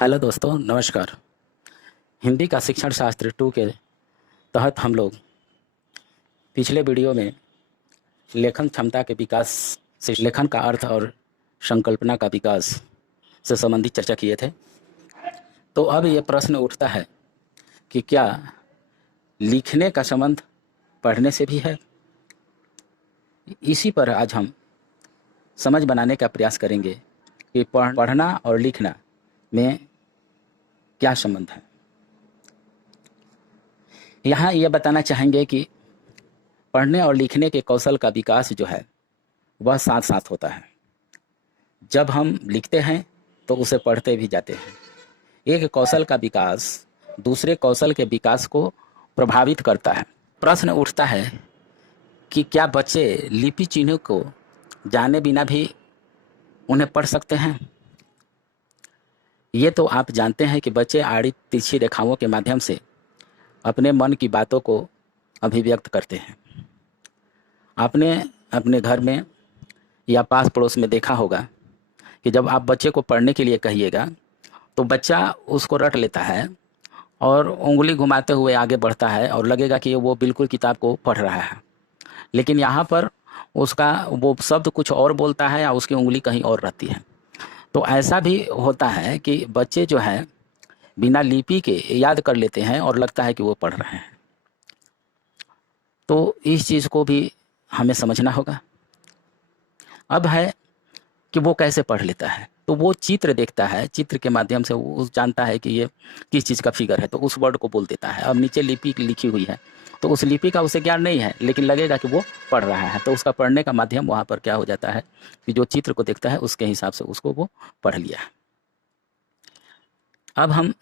Hello दोस्तों, नमस्कार। हिंदी का शिक्षण शास्त्र 2 के तहत हम लोग पिछले वीडियो में लेखन क्षमता के विकास से लेखन का अर्थ और संकल्पना का विकास से संबंधित चर्चा किए थे। तो अब ये प्रश्न उठता है कि क्या लिखने का संबंध पढ़ने से भी है। इसी पर आज हम समझ बनाने का प्रयास करेंगे कि पढ़ना और लिखना में क्या संबंध है। यहाँ ये बताना चाहेंगे कि पढ़ने और लिखने के कौशल का विकास जो है वह साथ साथ होता है। जब हम लिखते हैं तो उसे पढ़ते भी जाते हैं। एक कौशल का विकास दूसरे कौशल के विकास को प्रभावित करता है। प्रश्न उठता है कि क्या बच्चे लिपि चिन्ह को जाने बिना भी उन्हें पढ़ सकते हैं। ये तो आप जानते हैं कि बच्चे आड़ी तिरछी रेखाओं के माध्यम से अपने मन की बातों को अभिव्यक्त करते हैं। आपने अपने घर में या पास पड़ोस में देखा होगा कि जब आप बच्चे को पढ़ने के लिए कहिएगा तो बच्चा उसको रट लेता है और उंगली घुमाते हुए आगे बढ़ता है और लगेगा कि वो बिल्कुल किताब को पढ़ रहा है, लेकिन यहाँ पर उसका वो शब्द कुछ और बोलता है या उसकी उंगली कहीं और रहती है। तो ऐसा भी होता है कि बच्चे जो है बिना लिपि के याद कर लेते हैं और लगता है कि वो पढ़ रहे हैं। तो इस चीज़ को भी हमें समझना होगा। अब है कि वो कैसे पढ़ लेता है, तो वो चित्र देखता है, चित्र के माध्यम से वो जानता है कि ये किस चीज़ का फिगर है, तो उस वर्ड को बोल देता है। अब नीचे लिपि लिखी हुई है तो उस लिपि का उसे ज्ञान नहीं है, लेकिन लगेगा कि वो पढ़ रहा है, तो उसका पढ़ने का माध्यम वहाँ पर क्या हो जाता है कि जो चित्र को देखता है उसके हिसाब से उसको वो पढ़ लिया। अब हम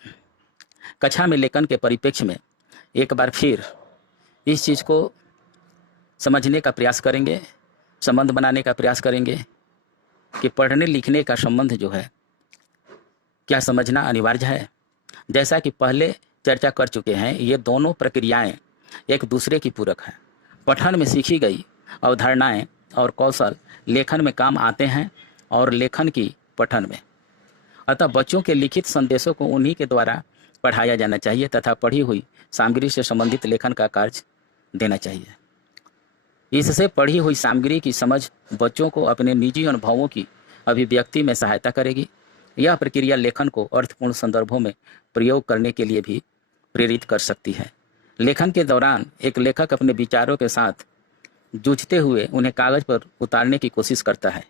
कक्षा में लेखन के परिप्रेक्ष्य में एक बार फिर इस चीज़ को समझने का प्रयास करेंगे, संबंध बनाने का प्रयास करेंगे कि पढ़ने लिखने का संबंध जो है क्या समझना अनिवार्य है। जैसा कि पहले चर्चा कर चुके हैं, ये दोनों प्रक्रियाएं एक दूसरे की पूरक हैं। पठन में सीखी गई अवधारणाएं और कौशल लेखन में काम आते हैं और लेखन की पठन में। अतः बच्चों के लिखित संदेशों को उन्हीं के द्वारा पढ़ाया जाना चाहिए तथा पढ़ी हुई सामग्री से संबंधित लेखन का कार्य देना चाहिए। इससे पढ़ी हुई सामग्री की समझ बच्चों को अपने निजी अनुभवों की अभिव्यक्ति में सहायता करेगी। यह प्रक्रिया लेखन को अर्थपूर्ण संदर्भों में प्रयोग करने के लिए भी प्रेरित कर सकती है। लेखन के दौरान एक लेखक अपने विचारों के साथ जूझते हुए उन्हें कागज पर उतारने की कोशिश करता है।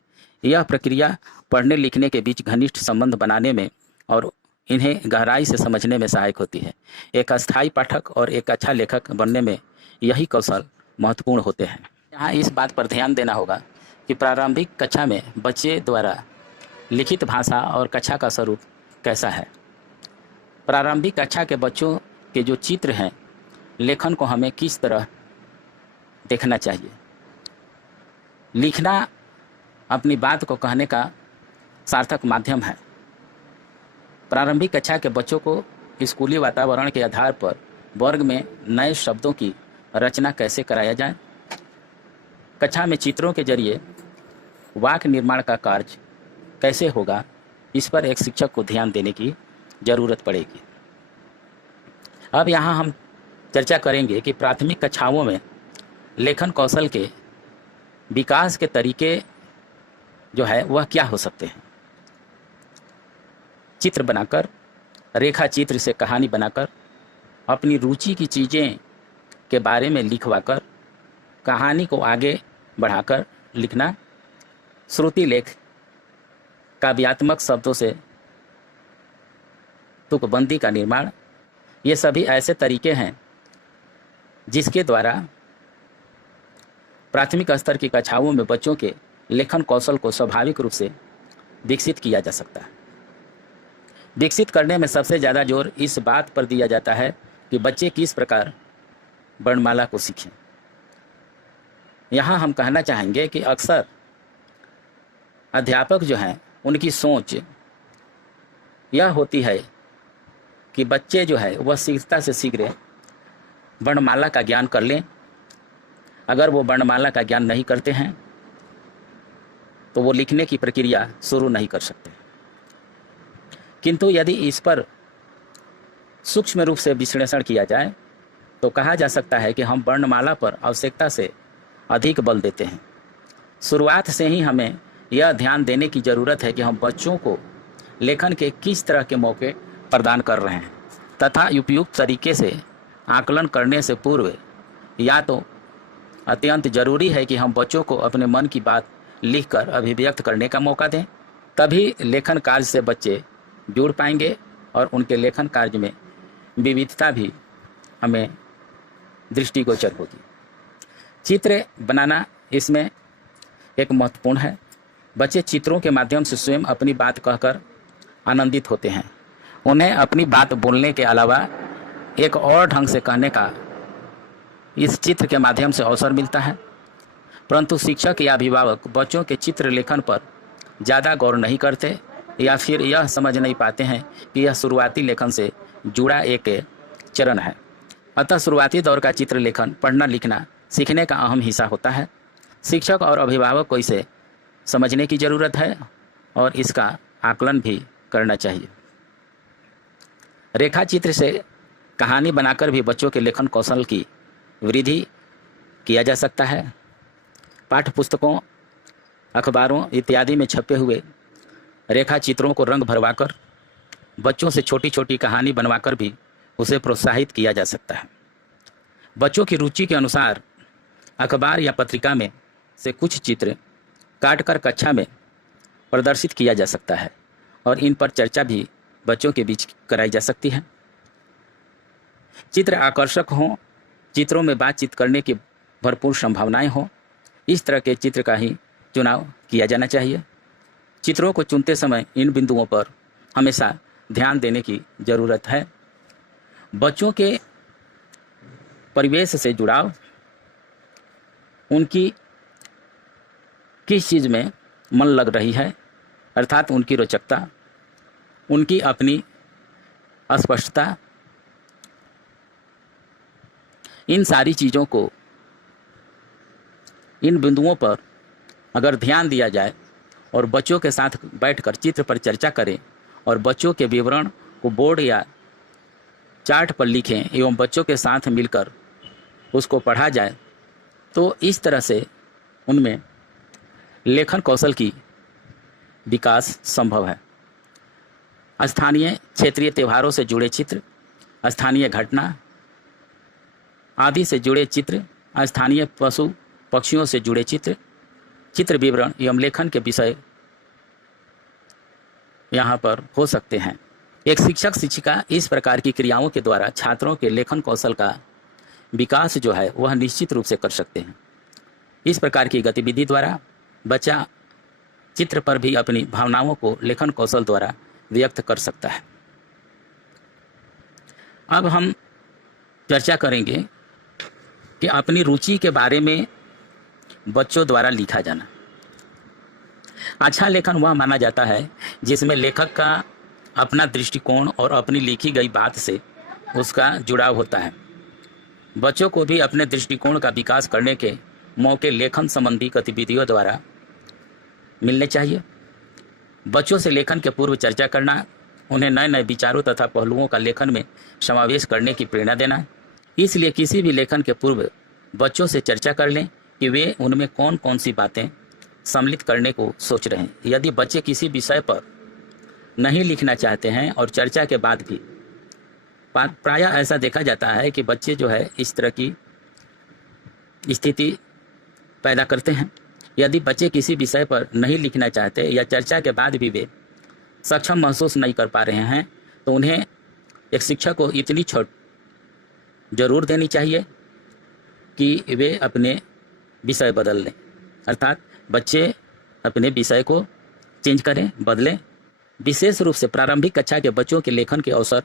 यह प्रक्रिया पढ़ने लिखने के बीच घनिष्ठ संबंध बनाने में और इन्हें गहराई से समझने में सहायक होती है। एक अस्थायी पाठक और एक अच्छा लेखक बनने में यही कौशल महत्वपूर्ण होते हैं। यहाँ इस बात पर ध्यान देना होगा कि प्रारंभिक कक्षा में बच्चे द्वारा लिखित भाषा और कक्षा का स्वरूप कैसा है। प्रारंभिक कक्षा के बच्चों के जो चित्र हैं, लेखन को हमें किस तरह देखना चाहिए। लिखना अपनी बात को कहने का सार्थक माध्यम है। प्रारंभिक कक्षा के बच्चों को स्कूली वातावरण के आधार पर वर्ग में नए शब्दों की रचना कैसे कराया जाए। कक्षा में चित्रों के जरिए वाक्य निर्माण का कार्य कैसे होगा, इस पर एक शिक्षक को ध्यान देने की ज़रूरत पड़ेगी। अब यहाँ हम चर्चा करेंगे कि प्राथमिक कक्षाओं में लेखन कौशल के विकास के तरीके जो है वह क्या हो सकते हैं। चित्र बनाकर, रेखा चित्र से कहानी बनाकर, अपनी रुचि की चीज़ें के बारे में लिखवाकर, कहानी को आगे बढ़ाकर लिखना, श्रुति लेख, काव्यात्मक शब्दों से तुकबंदी का निर्माण, ये सभी ऐसे तरीके हैं जिसके द्वारा प्राथमिक स्तर की कक्षाओं में बच्चों के लेखन कौशल को स्वाभाविक रूप से विकसित किया जा सकता है। विकसित करने में सबसे ज़्यादा जोर इस बात पर दिया जाता है कि बच्चे किस प्रकार वर्णमाला को सीखें। यहाँ हम कहना चाहेंगे कि अक्सर अध्यापक जो हैं उनकी सोच यह होती है कि बच्चे जो है वह शीघ्रता से शीघ्र वर्णमाला का ज्ञान कर लें। अगर वो वर्णमाला का ज्ञान नहीं करते हैं तो वो लिखने की प्रक्रिया शुरू नहीं कर सकते। किंतु यदि इस पर सूक्ष्म रूप से विश्लेषण किया जाए तो कहा जा सकता है कि हम वर्णमाला पर आवश्यकता से अधिक बल देते हैं। शुरुआत से ही हमें यह ध्यान देने की ज़रूरत है कि हम बच्चों को लेखन के किस तरह के मौके प्रदान कर रहे हैं तथा उपयुक्त तरीके से आकलन करने से पूर्व या तो अत्यंत जरूरी है कि हम बच्चों को अपने मन की बात लिखकर अभिव्यक्त करने का मौका दें, तभी लेखन कार्य से बच्चे जुड़ पाएंगे और उनके लेखन कार्य में विविधता भी हमें दृष्टिगोचर होगी। चित्र बनाना इसमें एक महत्वपूर्ण है। बच्चे चित्रों के माध्यम से स्वयं अपनी बात कहकर आनंदित होते हैं। उन्हें अपनी बात बोलने के अलावा एक और ढंग से कहने का इस चित्र के माध्यम से अवसर मिलता है, परंतु शिक्षक या अभिभावक बच्चों के चित्र लेखन पर ज़्यादा गौर नहीं करते या फिर यह समझ नहीं पाते हैं कि यह शुरुआती लेखन से जुड़ा एक चरण है। अतः शुरुआती दौर का चित्र लेखन पढ़ना लिखना सीखने का अहम हिस्सा होता है। शिक्षक और अभिभावक को इसे समझने की ज़रूरत है और इसका आकलन भी करना चाहिए। रेखा चित्र से कहानी बनाकर भी बच्चों के लेखन कौशल की वृद्धि किया जा सकता है। पाठ्य पुस्तकों, अखबारों इत्यादि में छपे हुए रेखा चित्रों को रंग भरवाकर बच्चों से छोटी छोटी कहानी बनवाकर भी उसे प्रोत्साहित किया जा सकता है। बच्चों की रुचि के अनुसार अखबार या पत्रिका में से कुछ चित्र काटकर कक्षा में प्रदर्शित किया जा सकता है और इन पर चर्चा भी बच्चों के बीच कराई जा सकती है। चित्र आकर्षक हों, चित्रों में बातचीत करने की भरपूर संभावनाएं हों, इस तरह के चित्र का ही चुनाव किया जाना चाहिए। चित्रों को चुनते समय इन बिंदुओं पर हमेशा ध्यान देने की ज़रूरत है। बच्चों के परिवेश से जुड़ाव, उनकी किस चीज़ में मन लग रही है, अर्थात उनकी रोचकता, उनकी अपनी अस्पष्टता, इन सारी चीज़ों को, इन बिंदुओं पर अगर ध्यान दिया जाए और बच्चों के साथ बैठकर चित्र पर चर्चा करें और बच्चों के विवरण को बोर्ड या चार्ट पर लिखें एवं बच्चों के साथ मिलकर उसको पढ़ा जाए, तो इस तरह से उनमें लेखन कौशल की विकास संभव है। स्थानीय क्षेत्रीय त्योहारों से जुड़े चित्र, स्थानीय घटना आदि से जुड़े चित्र, स्थानीय पशु पक्षियों से जुड़े चित्र, चित्र विवरण एवं लेखन के विषय यहाँ पर हो सकते हैं। एक शिक्षक शिक्षिका इस प्रकार की क्रियाओं के द्वारा छात्रों के लेखन कौशल का विकास जो है वह निश्चित रूप से कर सकते हैं। इस प्रकार की गतिविधि द्वारा बच्चा चित्र पर भी अपनी भावनाओं को लेखन कौशल द्वारा व्यक्त कर सकता है। अब हम चर्चा करेंगे कि अपनी रुचि के बारे में बच्चों द्वारा लिखा जाना। अच्छा लेखन वह माना जाता है जिसमें लेखक का अपना दृष्टिकोण और अपनी लिखी गई बात से उसका जुड़ाव होता है। बच्चों को भी अपने दृष्टिकोण का विकास करने के मौके लेखन संबंधी गतिविधियों द्वारा मिलने चाहिए। बच्चों से लेखन के पूर्व चर्चा करना, उन्हें नए नए विचारों तथा पहलुओं का लेखन में समावेश करने की प्रेरणा देना। इसलिए किसी भी लेखन के पूर्व बच्चों से चर्चा कर लें कि वे उनमें कौन कौन सी बातें सम्मिलित करने को सोच रहे हैं। यदि बच्चे किसी विषय पर नहीं लिखना चाहते हैं और चर्चा के बाद भी, प्रायः ऐसा देखा जाता है कि बच्चे जो है इस तरह की स्थिति पैदा करते हैं। यदि बच्चे किसी विषय पर नहीं लिखना चाहते या चर्चा के बाद भी वे सक्षम महसूस नहीं कर पा रहे हैं, तो उन्हें एक शिक्षक को इतनी छूट जरूर देनी चाहिए कि वे अपने विषय बदल लें, अर्थात बच्चे अपने विषय को चेंज करें, बदलें। विशेष रूप से प्रारंभिक कक्षा के बच्चों के लेखन के अवसर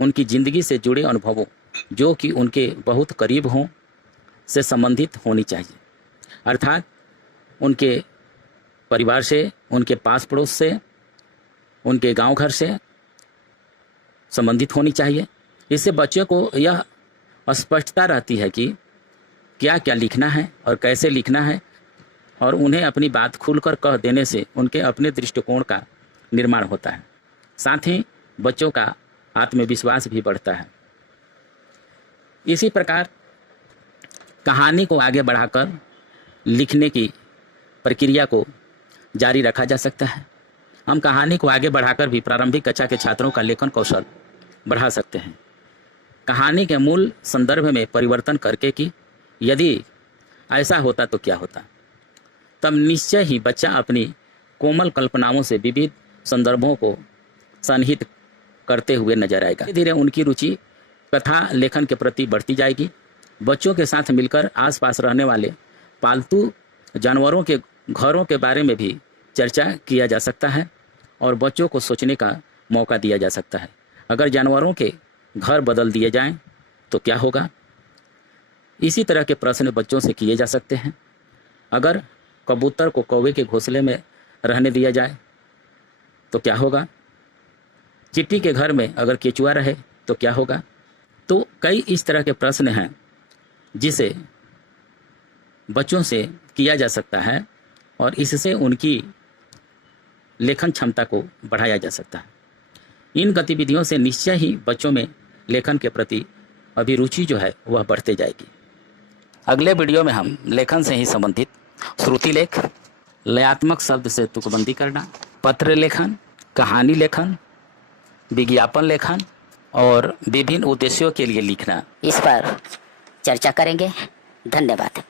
उनकी ज़िंदगी से जुड़े अनुभवों, जो कि उनके बहुत करीब हों, से संबंधित होनी चाहिए। अर्थात उनके परिवार से, उनके पास पड़ोस से, उनके गांव घर से संबंधित होनी चाहिए। इससे बच्चों को यह स्पष्टता रहती है कि क्या क्या लिखना है और कैसे लिखना है, और उन्हें अपनी बात खुलकर कह देने से उनके अपने दृष्टिकोण का निर्माण होता है। साथ ही बच्चों का आत्मविश्वास भी बढ़ता है। इसी प्रकार कहानी को आगे बढ़ाकर लिखने की प्रक्रिया को जारी रखा जा सकता है। हम कहानी को आगे बढ़ाकर भी प्रारंभिक कक्षा के छात्रों का लेखन कौशल बढ़ा सकते हैं। कहानी के मूल संदर्भ में परिवर्तन करके कि यदि ऐसा होता तो क्या होता, तब निश्चय ही बच्चा अपनी कोमल कल्पनाओं से विविध संदर्भों को सन्निहित करते हुए नजर आएगा। धीरे धीरे उनकी रुचि कथा लेखन के प्रति बढ़ती जाएगी। बच्चों के साथ मिलकर आसपास रहने वाले पालतू जानवरों के घरों के बारे में भी चर्चा किया जा सकता है और बच्चों को सोचने का मौका दिया जा सकता है। अगर जानवरों के घर बदल दिए जाएं तो क्या होगा? इसी तरह के प्रश्न बच्चों से किए जा सकते हैं। अगर कबूतर को कौवे के घोंसले में रहने दिया जाए तो क्या होगा? चींटी के घर में अगर केचुआ रहे तो क्या होगा? तो कई इस तरह के प्रश्न हैं जिसे बच्चों से किया जा सकता है और इससे उनकी लेखन क्षमता को बढ़ाया जा सकता है। इन गतिविधियों से निश्चय ही बच्चों में लेखन के प्रति अभिरुचि जो है वह बढ़ते जाएगी। अगले वीडियो में हम लेखन से ही संबंधित श्रुति लेख, लयात्मक शब्द से तुकबंदी करना, पत्र लेखन, कहानी लेखन, विज्ञापन लेखन और विभिन्न उद्देश्यों के लिए लिखना, इस पर चर्चा करेंगे। धन्यवाद।